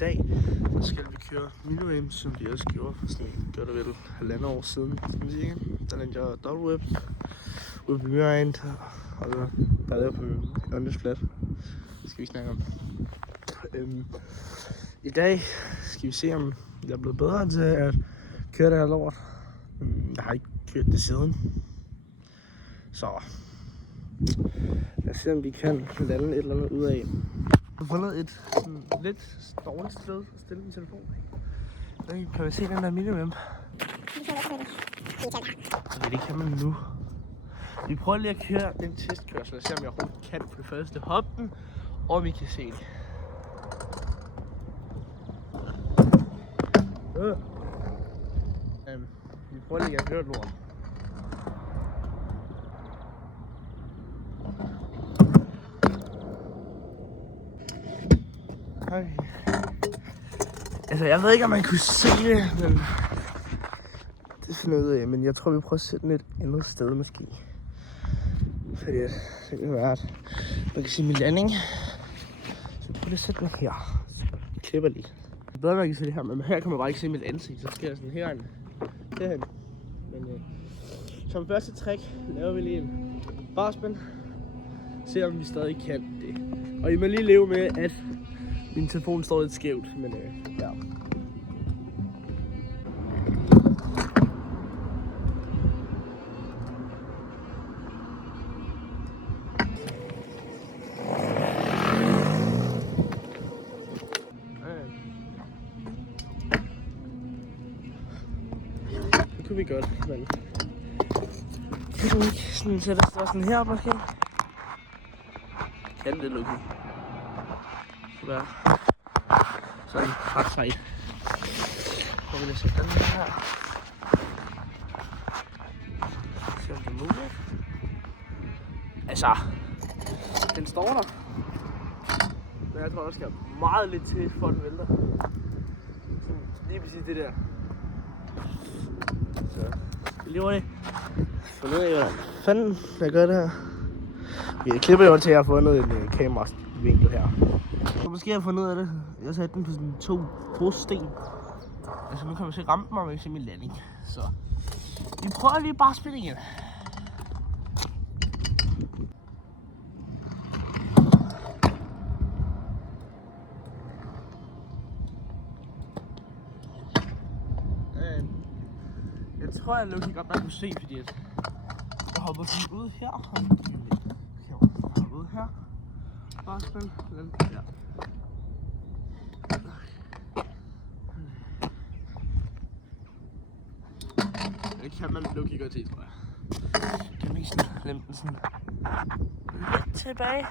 dag så skal vi køre Mini-Ramp, som vi også gjorde for sådan, gør det vel 1,5 år siden. Der landte jeg double whip, whip behind, og der er der på undersplat. Det skal vi snakke om. I dag skal vi se, om jeg er blevet bedre til at køre det her lort. Jeg har ikke kørt det siden. Så lad os se, om vi kan lande et eller andet ud af. Jeg har fundet et sådan lidt dårligt sted at stille min telefon. Så kan vi se den der Mini-Ramp. Okay, det kan man nu. Vi prøver lige at køre den testkørsel og se, om jeg overhovedet kan på det første hoppe den, og om I kan se det. Vi prøver lige at køre lort. Okay. Altså, jeg ved ikke, om man kunne se det, men det finder jeg ud af. Men jeg tror, vi prøver at sætte den et andet sted, måske. Fordi det kan være, at man kan se min landing. Så vi prøver at sætte den her. Så vi klipper lige. Det er bedre, at man kan se det her, men her kan man bare ikke se mit ansigt. Så skal jeg sådan herhen. Men som første trick laver vi lige en barspin. Se om vi stadig kan det. Og I må lige leve med, at min telefon står lidt skævt, men ja. Det kunne vi godt, men kan du ikke sådan sætte os sådan her op måske? Kan det, Lucky? Super. Sådan ret sejt. Så vil jeg sætte den her. Se om det er muligt. Altså, den står der. Men jeg tror, der skal meget lidt til, for den vælter. Sådan, lige præcis det der. Så vi lever det. Få ned af, hvordan fanden jeg gør det her. Okay, jeg klipper jo til, at jeg har fundet en kameravinkel her. Så måske har jeg fundet ud af det. Jeg satte den på sådan 2 brosten. Altså nu kan man se rampen, og man kan se min landing. Så vi prøver lige bare at spille igen. Jeg tror, jeg lukker godt nok kunne se, fordi jeg hopper sådan ud her. Jeg hopper ud her. Bare spil den der. Det kan man lukke godt til, tror jeg. Kan man ikke sådan lempe den sådan lidt tilbage.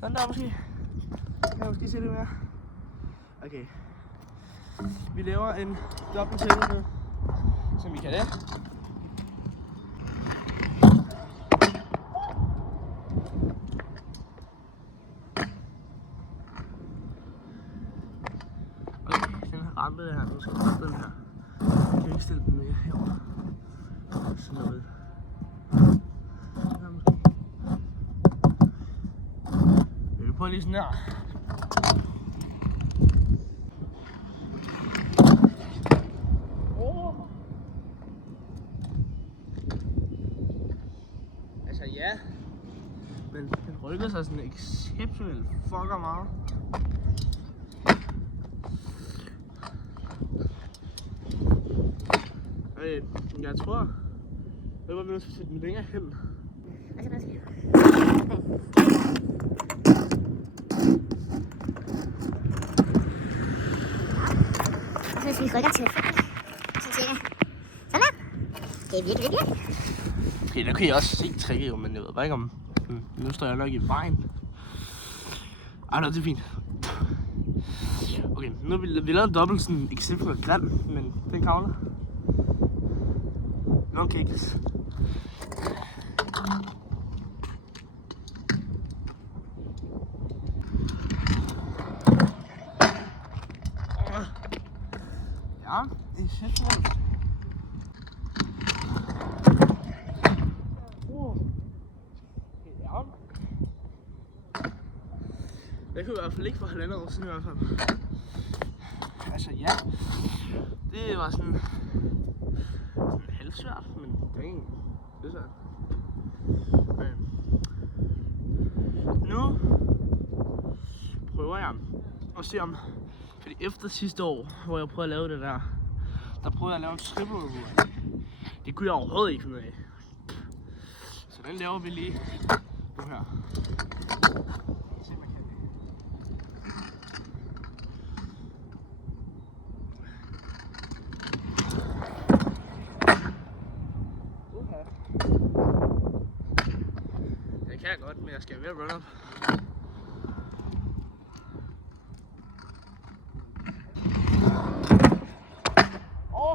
Sådan der måske. Kan jeg måske se det mere? Okay. Vi laver en dobbelt tælle, som vi kan det. Rampe det her, nu skal jeg rampe den her. Jeg kan ikke stille den mere herovre. Sådan noget. Jeg vil prøve lige sådan her. Altså ja. Men den rykker sig sådan exceptionelt fucker meget. Jeg tror, jeg var nødt til at sætte den længere hen. Og så vi rykker til 5. Sådan cirka. Sådan der. Det er virkelig. Okay, der kan jeg også se tricket jo, men jeg ved bare ikke om... Nu står jeg nok i vejen. Ej, det er fint. Okay, nu har vi lavet dobbelt sådan exceptionelt grim, men den kavler. Long kicks. Ja, det er shit. Jeg i hvert fald ikke for 1,5 år siden i hvert fald. Altså ja, det var sådan halvsvært, men det er ikke svært. Men nu prøver jeg at se om, fordi efter sidste år, hvor jeg prøvede at lave det der prøvede jeg at lave en triple roll. Det kunne jeg overhovedet ikke finde ud af. Så den laver vi lige nu her. Det kan jeg godt, men jeg skal være run up.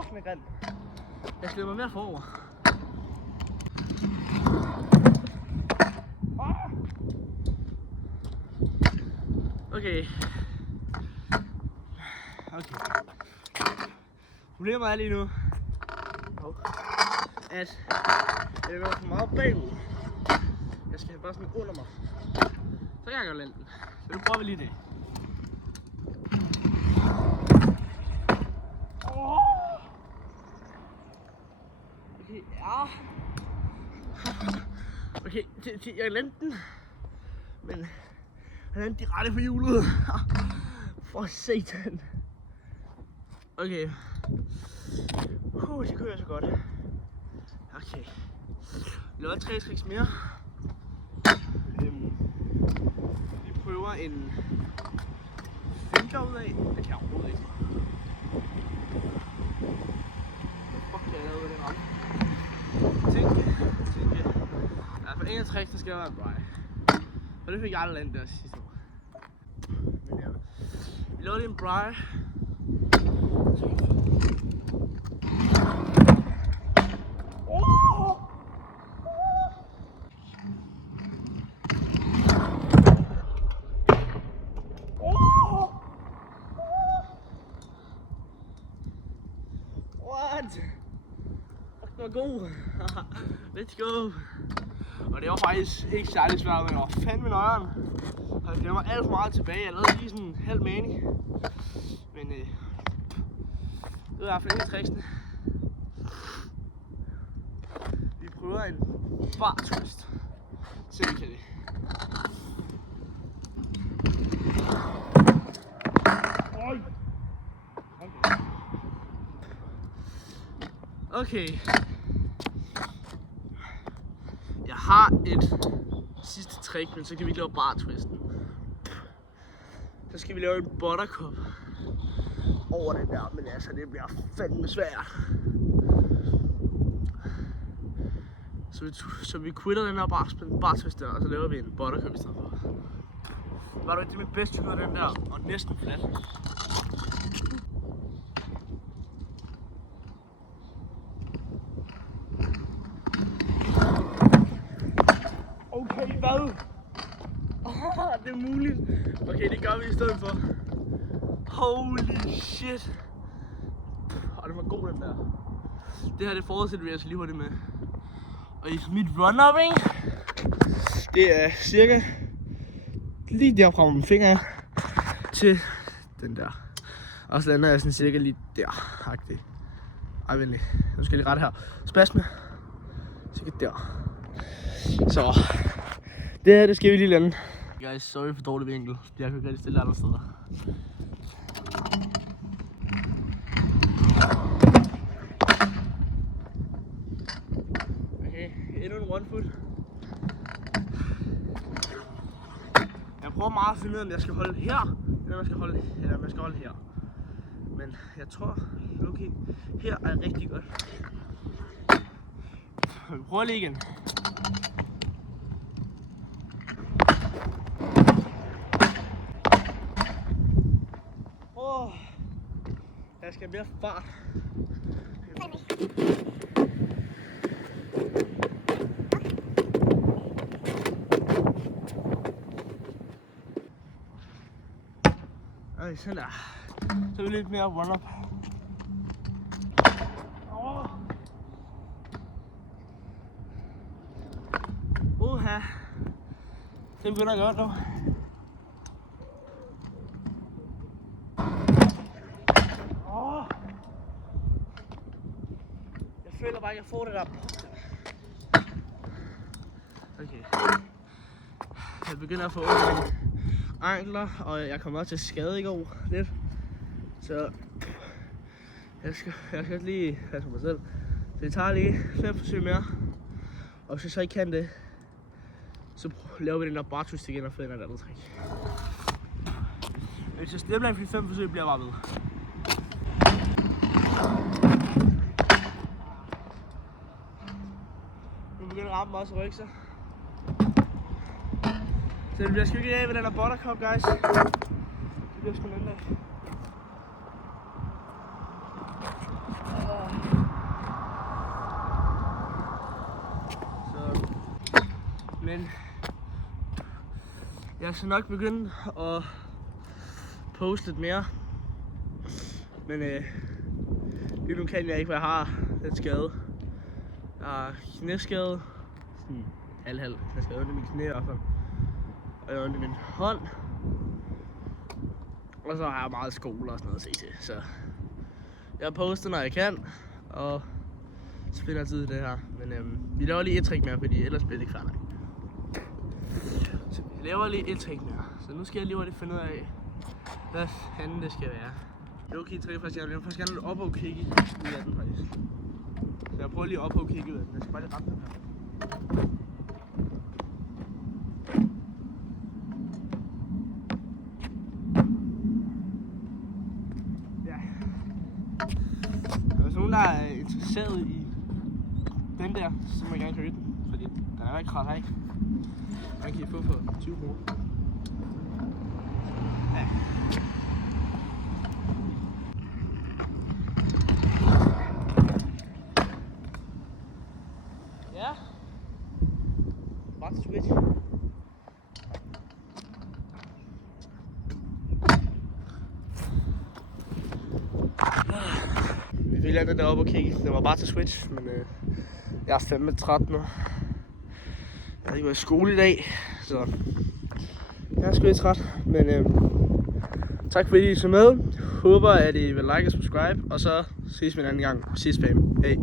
Den er grim. Jeg slipper mere forover. Okay. Problemet er lige nu, at jeg går for meget bagud. Jeg skal have bare sådan under mig. Så kan jeg godt lande den. Så nu prøver vi lige det. Okay, ja. Okay, jeg landede den. Men jeg landede direkte på hjulet. For satan. Okay. Det kører så godt. Okay. Vi laver 3 tricks mere. Vi prøver en finger ud af. Det kan jeg overhovedet ikke. Fuck, kan jeg lave den ramme? Tænke. Ja, for en af tricks, der skal der være en bry. For det fik jeg aldrig landet der sidste år. Men ja, vi laver lige en bry. Det var god. Let's go. Og det var faktisk ikke særlig svært, men jeg var fandme nøjeren. Og jeg glemmer alt for meget tilbage. Jeg lavede lige sådan en halv mani. Men det var i hvert fald ikke tricksene. Vi prøver en bar twist. Se vi kan det. Okay. Jeg har et sidste trick, men så kan vi ikke lave bar twisten. Så skal vi lave en buttercup over den der, men altså det bliver fandme svært. Så vi quitter den her bar twist der, og så laver vi en buttercup i stedet for. Var du ikke det mit bedste ud af den der, og næsten flat. Okay, hvad? Det er muligt. Okay, det gør vi i stedet for. Holy shit. Det var god den der. Det her det fortsætter vi altså lige hurtigt med. Og i mit run-up, ikke? Det er cirka lige derfra med min finger til den der. Og så lander jeg sådan cirka lige der. Ej, venlig. Nu skal jeg lige rette her. Spasme. Cirka der. Så det her, det skal vi lige lande. Guys, sorry for dårlig vinkel. Jeg kan ikke rigtig stille andre steder. Okay, endnu en one foot. Jeg prøver meget at finde ud af, om jeg skal holde her, eller om jeg skal holde her. Men jeg tror, okay, her er rigtig godt. Vi prøver lige igen. Jeg skal mere fart. Okay, sådan der. Så er vi lidt mere run-up. Det begynder godt nu. føler bare, at jeg får det der. Okay. Jeg begynder at få ondt i mine ankler, og jeg kommer også til skade i går lidt. Så jeg skal lige passe på mig selv. Så jeg tager lige 5 forsøg mere. Og hvis jeg så ikke kan det, så laver vi den der bar twist igen og finder et andet træk. Hvis jeg stemmer efter 5 forsøg, bliver jeg bare ved. Nu begynder rampen også at rykke sig. Så det bliver sgu ikke af med den der buttercup, guys. Det bliver sgu en anden dag. Så. Men jeg skal nok begynde at poste lidt mere. Men lige nu kan jeg ikke, hvad jeg har lidt skade. Jeg har knæskade. Sådan halv. Jeg skal ondt i min knæ i hvert fald. Og jeg har ondt i min hånd. Og så har jeg meget skole og sådan noget at se til. Så jeg poster, når jeg kan. Og så finder jeg tid til det her. Men vi laver lige et trick mere, fordi ellers bliver det ikke færdigt. Så vi laver lige et trick mere. Så nu skal jeg lige finde ud af, hvad fanden det skal være. Det er okay, trick faktisk. Jeg vil faktisk gerne lidt op og kigge ud af den faktisk. Så jeg prøver lige op og kigge ud af den. Jeg skal bare lige ramme den her. Hvis nogen der er interesseret i den der, så må jeg gerne købe den, fordi den er ikke ret ikke. Den kan I få for 20 kroner. Ja. Ja. Bare til switch. Vi fik landet deroppe og kigge. Det var bare til switch, men jeg er fandme træt nu. Jeg har ikke været i skole i dag, så jeg er sgu lidt træt. Men tak fordi I så med. Håber at I vil like og subscribe, og så ses vi en anden gang. Sidst fam. Hey.